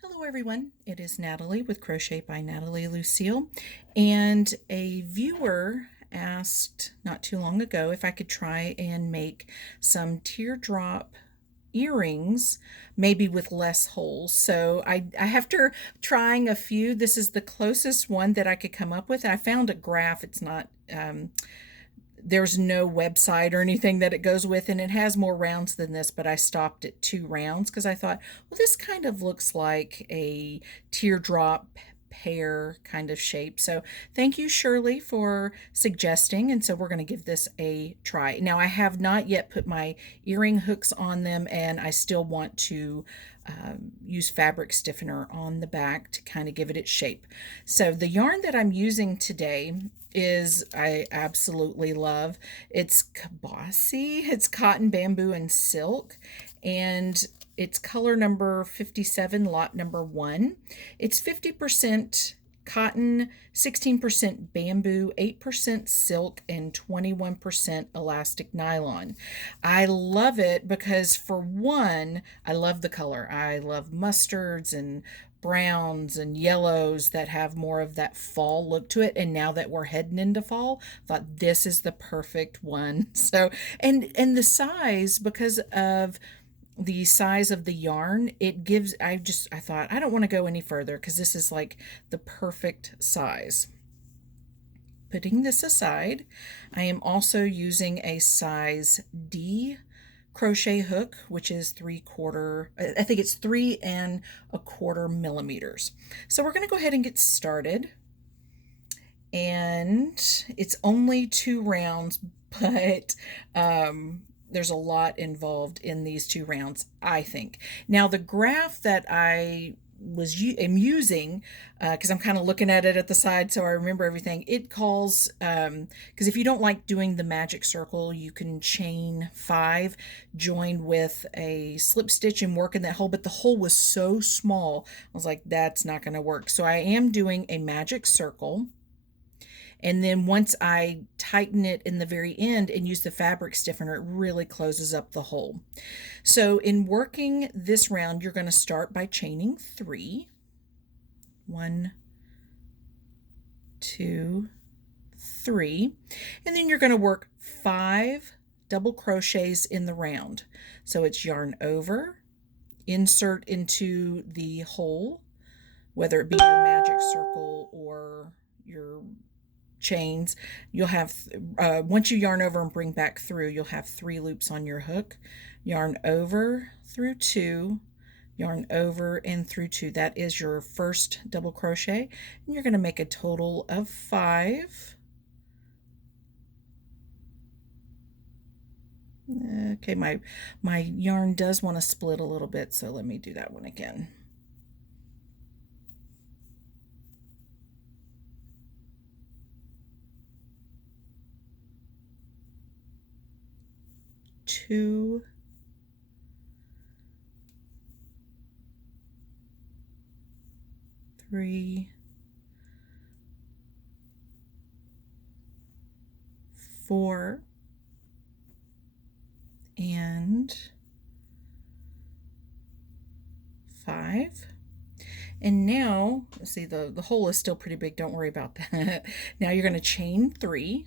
Hello everyone, it is Natalie with Crochet by NatalieLucille, and a viewer asked not too long ago if I could try and make some teardrop earrings, maybe with less holes. So I after trying a few, this is the closest one that I could come up with. I found a graph. It's not there's no website or anything that it goes with, and it has more rounds than this, but I stopped at 2 rounds because I thought, well, this kind of looks like a teardrop pear kind of shape. So thank you, Shirley, for suggesting. And so we're going to give this a try. Now, I have not yet put my earring hooks on them, and I still want to use fabric stiffener on the back to kind of give it its shape. So the yarn that I'm using today is I absolutely love. It's Kabasi. It's cotton, bamboo, and silk, and it's color number 57, lot number 1. It's 50% cotton, 16% bamboo, 8% silk, and 21% elastic nylon. I love it because, for one, I love the color. I love mustards and browns and yellows that have more of that fall look to it. And now that we're heading into fall, I thought this is the perfect one. So, and the size, because of the size of the yarn, it gives, I thought I don't want to go any further because this is like the perfect size. Putting this aside, I am also using a size D crochet hook, which is 3/4, I think it's 3¼ millimeters. So we're going to go ahead and get started. And it's only 2 rounds, but there's a lot involved in these 2 rounds, I think. Now, the graph that I am using, because I'm kind of looking at it at the side so I remember everything, it calls, because if you don't like doing the magic circle, you can chain 5 joined with a slip stitch and work in that hole, but the hole was so small, I was like, that's not going to work. So I am doing a magic circle. And then once I tighten it in the very end and use the fabric stiffener, it really closes up the hole. So in working this round, you're going to start by chaining 3. 1, 2, 3. And then you're going to work 5 double crochets in the round. So it's yarn over, insert into the hole, whether it be your magic circle or your chains. You'll have, once you yarn over and bring back through, you'll have 3 loops on your hook. Yarn over through 2, yarn over and through 2. That is your first double crochet, and you're going to make a total of 5. Okay, my yarn does want to split a little bit, so let me do that one again. Two, 3, 4, and 5. And now, let's see, the hole is still pretty big. Don't worry about that. Now you're going to chain 3.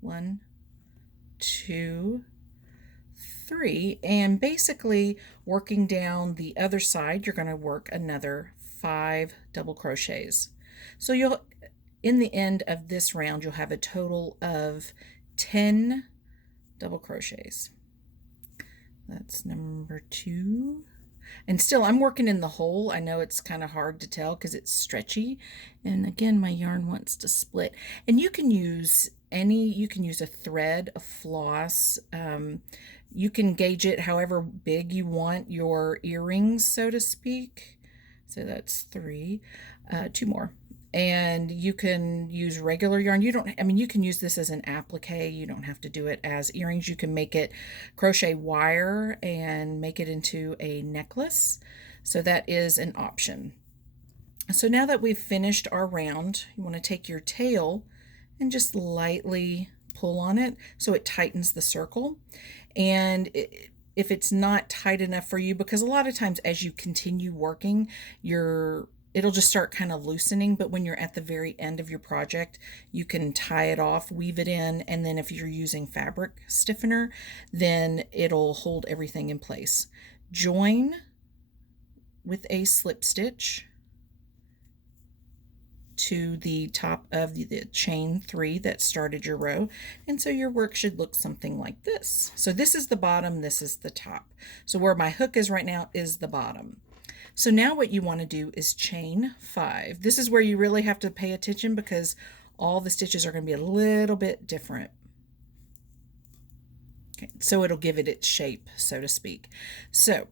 1, 2, 3. And basically, working down the other side, you're going to work another 5 double crochets. So you'll, in the end of this round, you'll have a total of 10 double crochets. That's number 2. And still, I'm working in the hole. I know it's kind of hard to tell because it's stretchy. And again, my yarn wants to split. And you can use a thread, a floss. You can gauge it however big you want your earrings, so to speak. So that's 3. 2 more. And you can use regular yarn. You can use this as an applique. You don't have to do it as earrings. You can make it crochet wire and make it into a necklace. So that is an option. So now that we've finished our round, you want to take your tail and just lightly pull on it so it tightens the circle. And if it's not tight enough for you, because a lot of times as you continue working, it'll just start kind of loosening, but when you're at the very end of your project, you can tie it off, weave it in, and then if you're using fabric stiffener, then it'll hold everything in place. Join with a slip stitch to the top of the chain 3 that started your row, and so your work should look something like this. So this is the bottom, this is the top. So where my hook is right now is the bottom. So now what you want to do is chain 5. This is where you really have to pay attention because all the stitches are going to be a little bit different. Okay, so it'll give it its shape, so to speak. So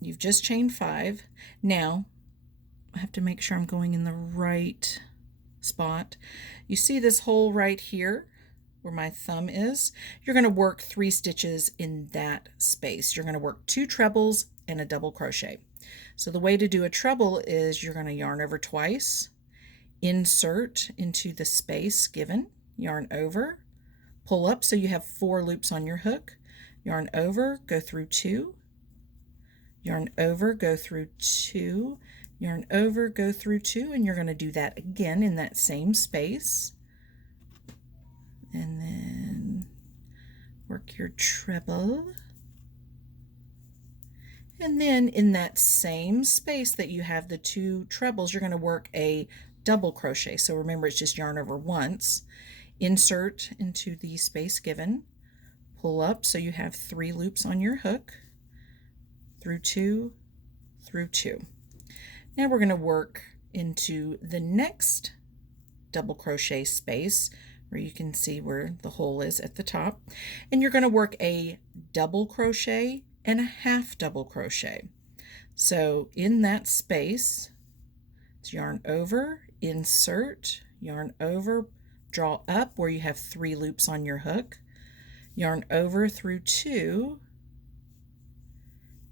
you've just chained 5. Now I have to make sure I'm going in the right spot. You see this hole right here where my thumb is? You're going to work 3 stitches in that space. You're going to work 2 trebles and a double crochet. So the way to do a treble is you're going to yarn over twice, insert into the space given, yarn over, pull up so you have 4 loops on your hook, yarn over, go through 2, yarn over, go through 2, yarn over, go through 2, and you're going to do that again in that same space. And then work your treble. And then in that same space that you have the 2 trebles, you're going to work a double crochet. So remember, it's just yarn over once, insert into the space given, pull up so you have 3 loops on your hook, through 2, through 2. Now we're going to work into the next double crochet space where you can see where the hole is at the top, and you're going to work a double crochet and a half double crochet. So in that space, it's yarn over, insert, yarn over, draw up where you have 3 loops on your hook, yarn over through 2,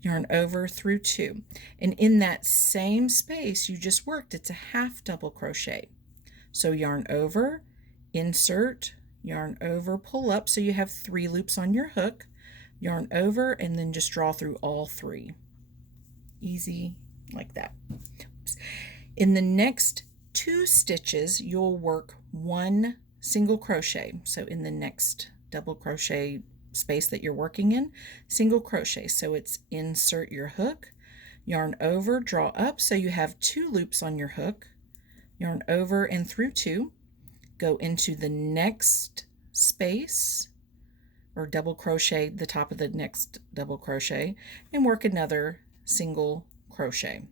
yarn over through 2, and in that same space you just worked, it's a half double crochet. So yarn over, insert, yarn over, pull up so you have 3 loops on your hook, yarn over, and then just draw through all 3. Easy like that. Oops. In the next 2 stitches you'll work 1 single crochet. So in the next double crochet space that you're working in, single crochet. So it's insert your hook, yarn over, draw up so you have 2 loops on your hook, yarn over and through 2, go into the next space or double crochet the top of the next double crochet and work another single crochet.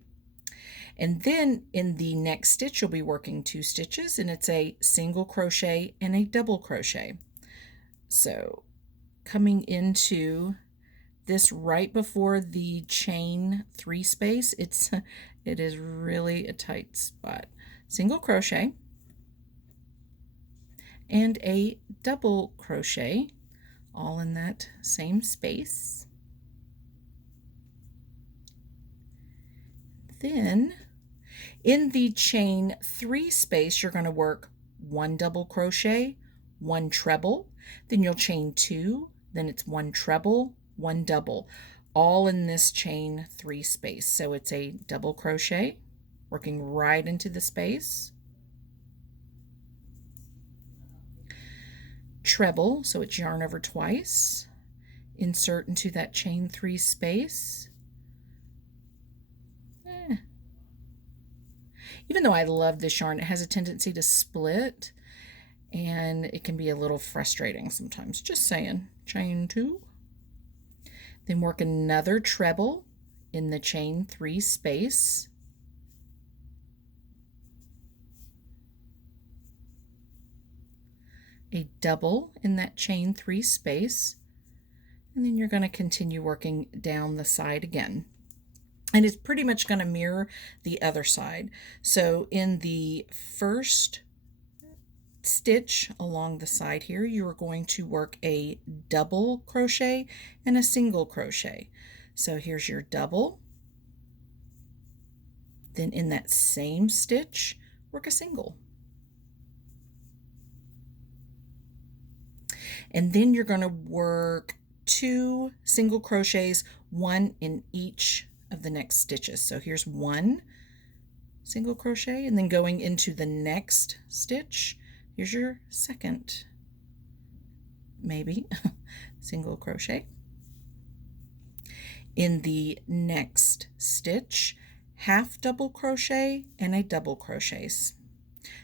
And then in the next stitch you'll be working 2 stitches, and it's a single crochet and a double crochet. So coming into this right before the chain 3 space, it is really a tight spot. Single crochet and a double crochet, all in that same space. Then in the chain 3 space you're going to work 1 double crochet, 1 treble, then you'll chain 2, then it's 1 treble, 1 double, all in this chain 3 space. So it's a double crochet, working right into the space, treble, so it's yarn over twice, insert into that chain 3 space. Even though I love this yarn, it has a tendency to split and it can be a little frustrating sometimes. Just saying. Chain 2, then work another treble in the chain 3 space, a double in that chain 3 space, and then you're going to continue working down the side again. And it's pretty much going to mirror the other side. So in the first stitch along the side here, you are going to work a double crochet and a single crochet. So here's your double. Then in that same stitch, work a single. And then you're going to work 2 single crochets, 1 in each of the next stitches. So here's 1 single crochet, and then going into the next stitch, here's your second, maybe, single crochet. In the next stitch, half double crochet and a double crochets.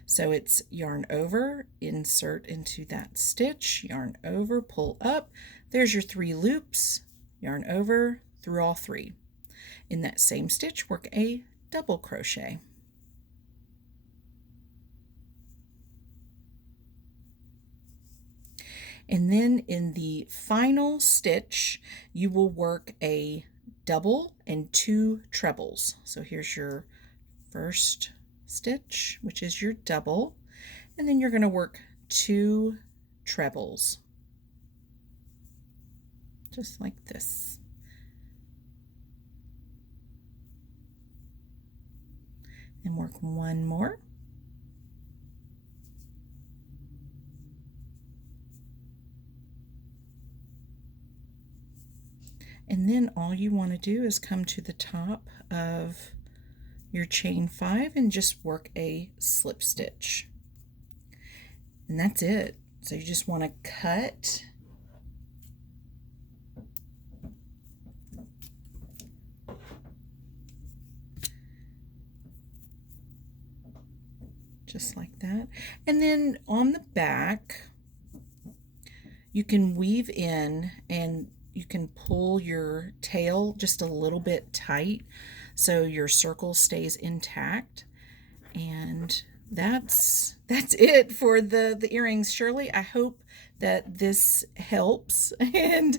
So it's yarn over, insert into that stitch, yarn over, pull up. There's your 3 loops, yarn over through all 3. In that same stitch, work a double crochet. And then in the final stitch, you will work a double and 2 trebles. So here's your first stitch, which is your double, and then you're going to work 2 trebles, just like this. And work 1 more. And then all you want to do is come to the top of your chain 5 and just work a slip stitch. And that's it. So you just want to cut just like that. And then on the back, you can weave in and you can pull your tail just a little bit tight so your circle stays intact. And that's it for the earrings, Shirley. I hope that this helps. And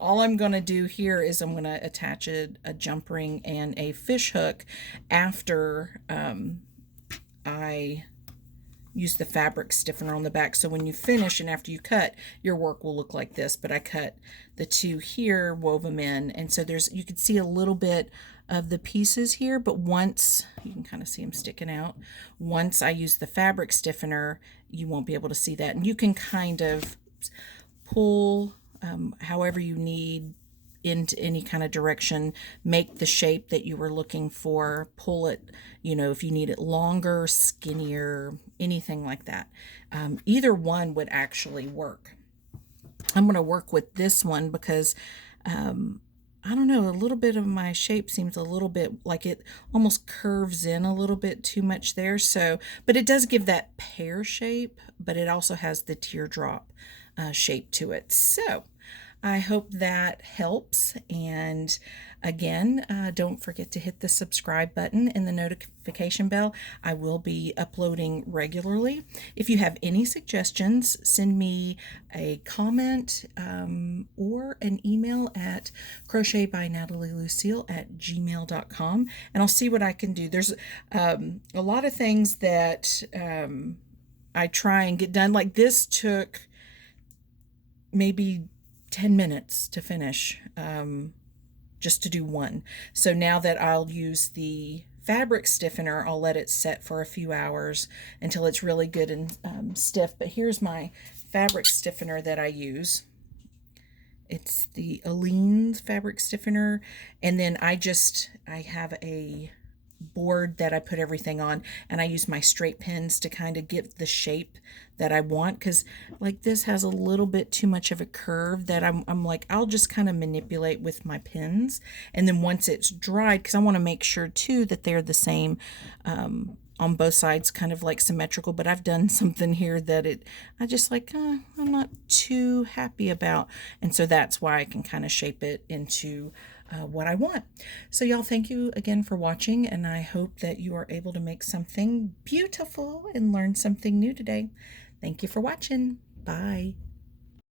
all I'm going to do here is I'm going to attach a jump ring and a fish hook after I use the fabric stiffener on the back. So when you finish and after you cut, your work will look like this. But I cut the 2 here, wove them in, and so you can see a little bit of the pieces here, but once you can kind of see them sticking out, once I use the fabric stiffener, you won't be able to see that. And you can kind of pull however you need into any kind of direction, make the shape that you were looking for, pull it, you know, if you need it longer, skinnier, anything like that. Either one would actually work. I'm going to work with this one because I don't know, a little bit of my shape seems a little bit like it almost curves in a little bit too much there. So, but it does give that pear shape, but it also has the teardrop shape to it. So I hope that helps. And again, don't forget to hit the subscribe button and the notification bell. I will be uploading regularly. If you have any suggestions, send me a comment or an email at crochetbynataliellucille@gmail.com, and I'll see what I can do. There's a lot of things that I try and get done. Like this took maybe 10 minutes to finish, just to do one. So now that I'll use the fabric stiffener, I'll let it set for a few hours until it's really good and stiff. But here's my fabric stiffener that I use. It's the Aleene's fabric stiffener. And then I have a board that I put everything on, and I use my straight pins to kind of get the shape that I want, because like this has a little bit too much of a curve that I'm like, I'll just kind of manipulate with my pins. And then once it's dried, because I want to make sure too that they're the same on both sides, kind of like symmetrical, but I've done something here that I just like, I'm not too happy about. And so that's why I can kind of shape it into what I want. So y'all, thank you again for watching, and I hope that you are able to make something beautiful and learn something new today. Thank you for watching. Bye.